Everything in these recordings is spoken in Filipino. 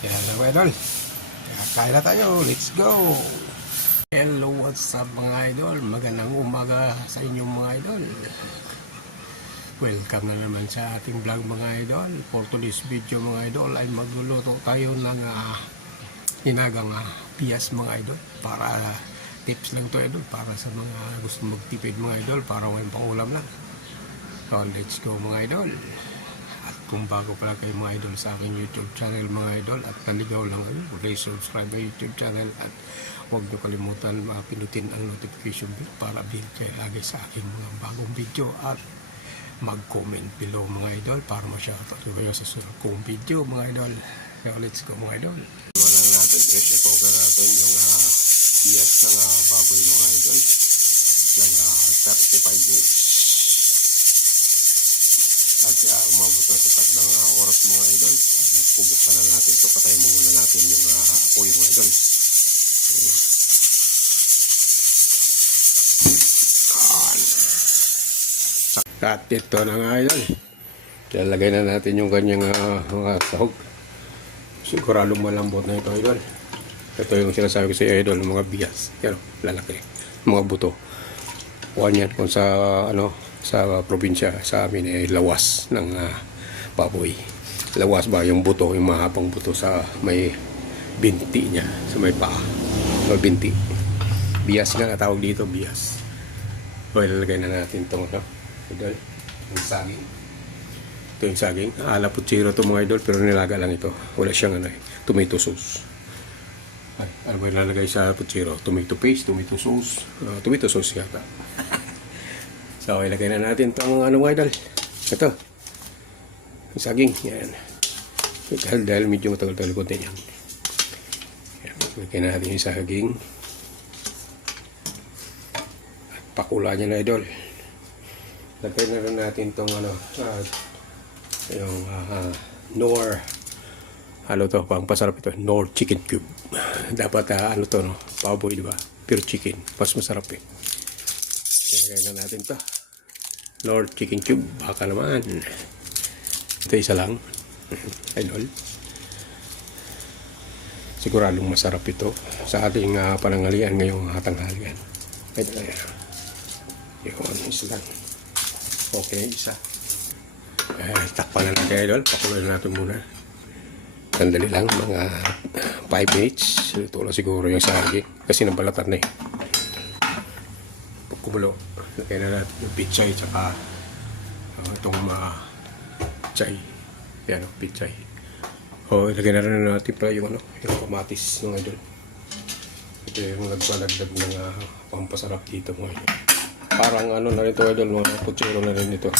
Kaya na mga idol. Kaya na tayo. Let's go. Hello, what's up mga idol? Magandang umaga sa inyong mga idol. Welcome na naman sa ating vlog mga idol. For today's video mga idol ay magluluto tayo ng hinagang piyas mga idol. Para tips lang to idol. Para sa mga gusto magtipid mga idol. Para walang pangulam lang. So let's go mga idol. At kung bago pala kayo mga idol sa aking YouTube channel mga idol at naligaw lang kayo, please subscribe my YouTube channel at huwag nyo kalimutan pinutin ang notification bell para update kayo lagi sa aking mga bagong video at mag-comment below mga idol para ma-shoutout kayo sa sunod kong video mga idol. So let's go mga idol. Iwanan natin, pressure cooker natin yung piyas ng baboy mga idol ng 35 minutes. At umabot na sa taglang oras mga idol. Pubuksan na natin ito. Patayin muna natin yung apoy mga idol. At ito na nga idol. Lalagay na natin yung kanyang mga sahog. Siguradong malambot na ito idol. Ito yung sinasabi ko sa idol, mga bias. Yan, lalaki. Mga buto. Kuhan yan kung sa sa probinsya sa amin ay lawas ng baboy. Lawas ba yung buto, yung mahabang buto sa may binti niya, sa may paa, may binti. Bias nga tawag dito, bias. O ilalagay na natin itong idol, yung saging. Ito yung saging, ala putsiro ito mga idol, pero nilaga lang ito. Wala siyang tomato sauce. Ay, ano ba ilalagay sa putsiro? Tomato paste, tomato sauce yata. So, ilagay na natin itong mga idol. Ito. Yung saging. Yan. Dahil medyo matagal-tagal konti yan. Ilagay na natin yung saging. At pakula niya na idol. Lagay na rin natin itong yung Knorr. Pang pasarap ito. Knorr chicken cube. Dapat baboy diba? Pure chicken. Mas masarap eh. Ilagay na natin ito. Knorr chicken cube. Baka naman. Ito isa lang. Idol. Siguradong masarap ito sa ating panangalian ngayong tanghalian. Idol. Yun. Isa lang. Okay. Isa. Takpan na natin idol. Pakuloy natin muna. Sandali lang. Mga 5 minutes. Ito lang siguro yung saging. Kasi nabalatan na eh. Kumulo. Lagay na natin yung pichay tsaka itong chay. Yan o, pichay. Ilagay na rin natin pala yung yung kamatis ng idol. Ito yung nagbalagdag ng pampasarap dito mga idol. Parang na rin ito idol, mga putsero na rin ito.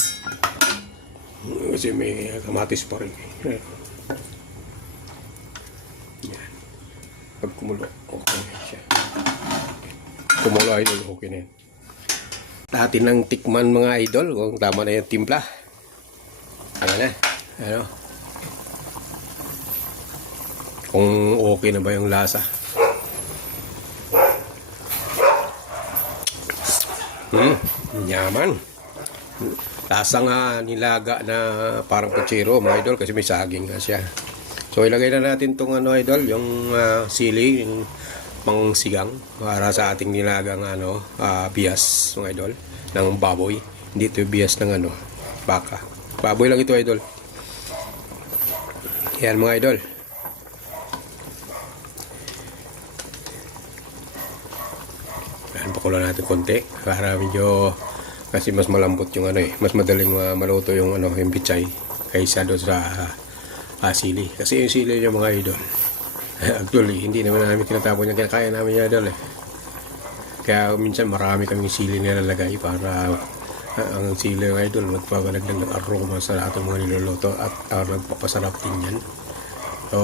Kasi may kamatis pa rin. Yan. Pag kumulo, okay siya. Kumulo idol, okay na yan. Natin ng tikman mga idol kung tama na yung timpla. Ano na? Kung okay na ba yung lasa. Yaman. Lasang nilaga na parang putsiro mga idol kasi may saging nga siya. So ilagay na natin tong idol, yung sili, yung pang sigang para sa ating nilagang bias mga idol ng baboy. Hindi ito bias ng baka. Baboy lang ito idol. Yan mga idol. Yan, pakulo natin konti para medyo kasi mas malambot yung mas madaling maluto yung yung pichay kaysa doon sa sili. Kasi yung sili yung mga idol actually, hindi naman namin tinatapon yung kaya namin yung idol eh. Kaya minsan marami kaming sili nilalagay para ang sili ng idol magpapanagdag ng aroma sa ating mga niluluto at nagpapasarap din yan. So,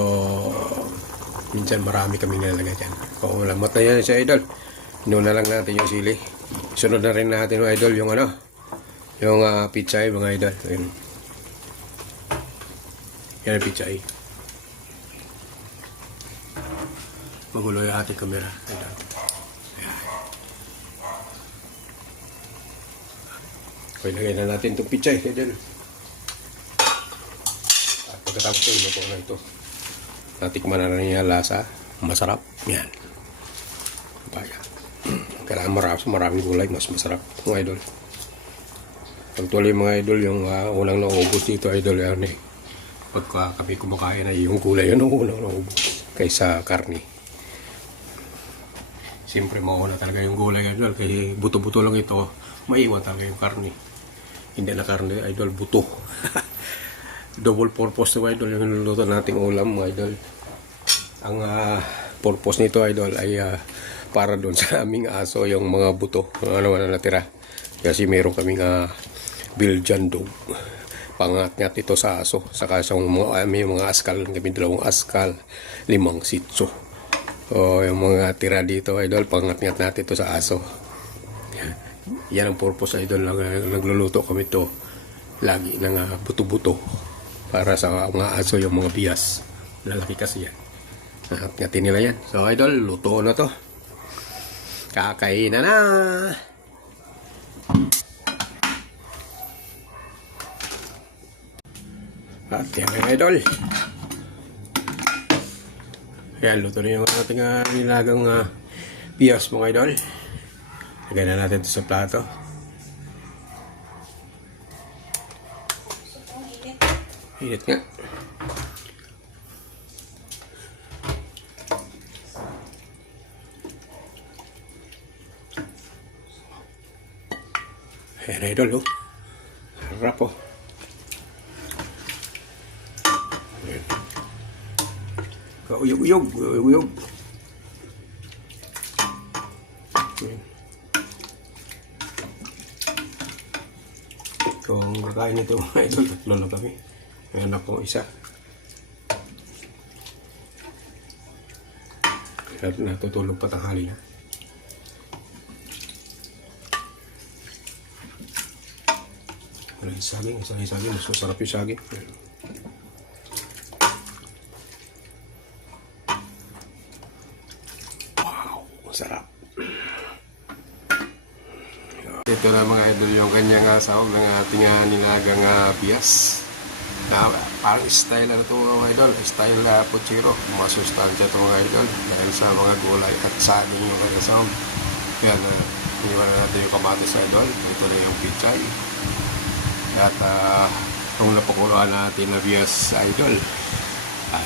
minsan marami kaming nilalagay dyan. Kung lamot na yan sa idol, inuna lang natin yung sili. Sunod na rin natin yung idol, yung yung pichay mga idol. Yan ang pichay. Magulo yung ating camera. Okay, lagay na natin itong pichay. At pagkatapos ito, iluto na ito. natikman na rin yung lasa. Masarap. Yan. Bayan. Kailangan maraming gulay, mas masarap mga idol. Actually mga idol, yung unang naubos dito idol yan eh. Pagka kami kumakain ay yung gulay yun ang unang naubos kaysa karni. Siyempre mauna talaga yung gulay idol kasi buto-buto lang ito, maiwan talaga yung karni. Hindi na karni idol, buto. Double purpose to idol yung niluluto nating ulam mga idol. Ang purpose nito idol ay para doon sa aming aso yung mga buto, ano na natira. Kasi meron kaming Belgian dog. Pangat-ngat ito sa aso. Saka may mga askal, kami 2 askal, 5 sitso. So, yung mga tira dito idol, pangat-ngat natin ito sa aso. Yan ang purpose idol lang. Nagluluto kami ito lagi ng buto-buto para sa mga aso, yung mga bias. Lalaki kasi yan. Ngatin nila yan. So idol, luto na to. Kakain na. At yan mga idol. Ayan, luto na yung ating nilagang bias mga idol. Lagay na natin ito sa plato. Init nga. Ayan idol, oh. Harap, oh. Ayan. Uyog. Ayan. Kung kakain nito mga idol, 3 lang kami. Ayan ako isa. Natutulog pa tanghali na. Walang saging, isang saging, mas masarap yung saging. Wow, masarap. Ito na mga idol yung kanyang sahog ng ating nilagang bias. Parang style na ito mga idol, style puchero. Masustansya ito mga idol dahil sa mga gulay at saging yung kanyang sahog. Kaya iniwan na natin yung kamatis idol. Ito na yung pichay. At kung napakuluan natin na bias idol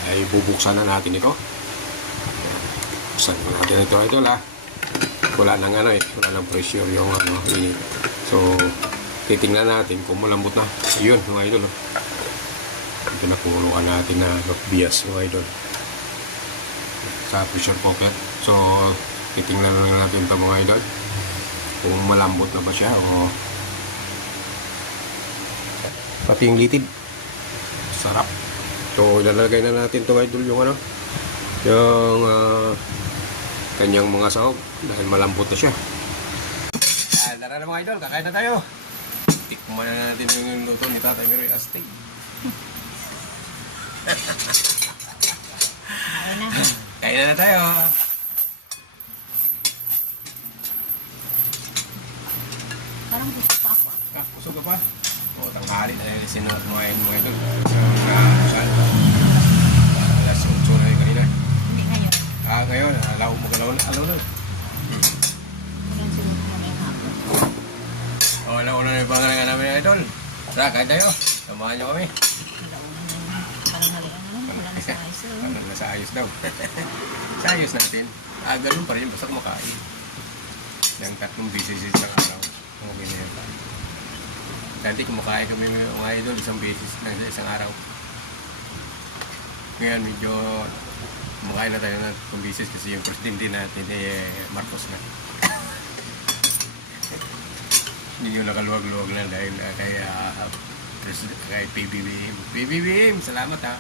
ay bubuksan na natin ito. Buksan na natin ito idol ha. Wala nang wala nang pressure yung init. So titingnan natin kung malambot na. Yun mga idol. Ito na kuluan natin na bias mga idol sa pressure cooker. So titingnan na natin ito mga idol kung malambot na ba siya o pati yung litid. Sarap. So ilalagay na natin ito idol yung yung kanyang mga sahog dahil malambot na siya. Tara na mga idol, kakain na tayo. Tikman na natin yung luto ni Tatay Miroy Astig. Kain na tayo. Parang gusto pa ako. Kusog ka pa? O, tanghali na yung sinunod mo ngayon mga idol. Alas 8 na yung kanina. Hindi ngayon. Ngayon, alaw na. Ngayon sunod mo na yung hapon. Alaw na yung pangalan namin idol. Tara, kain tayo. Samahan nyo kami. Alauna na yung parang halian na lang. Wala na sa ayos. Wala na sa ayos daw. Sa ayos natin. Ganun pa rin, basta kumakain. Yung 3 beses isang araw. Okay na yun. Dati kumakain kami mga idol 1 beses na sa isang araw. Ngayon medyo kumakain na tayo ng 3 beses kasi yung presidente natin Marcos na. Hindi yung nakaluwag-luwag na dahil kay PBBM. PBBM, salamat ha.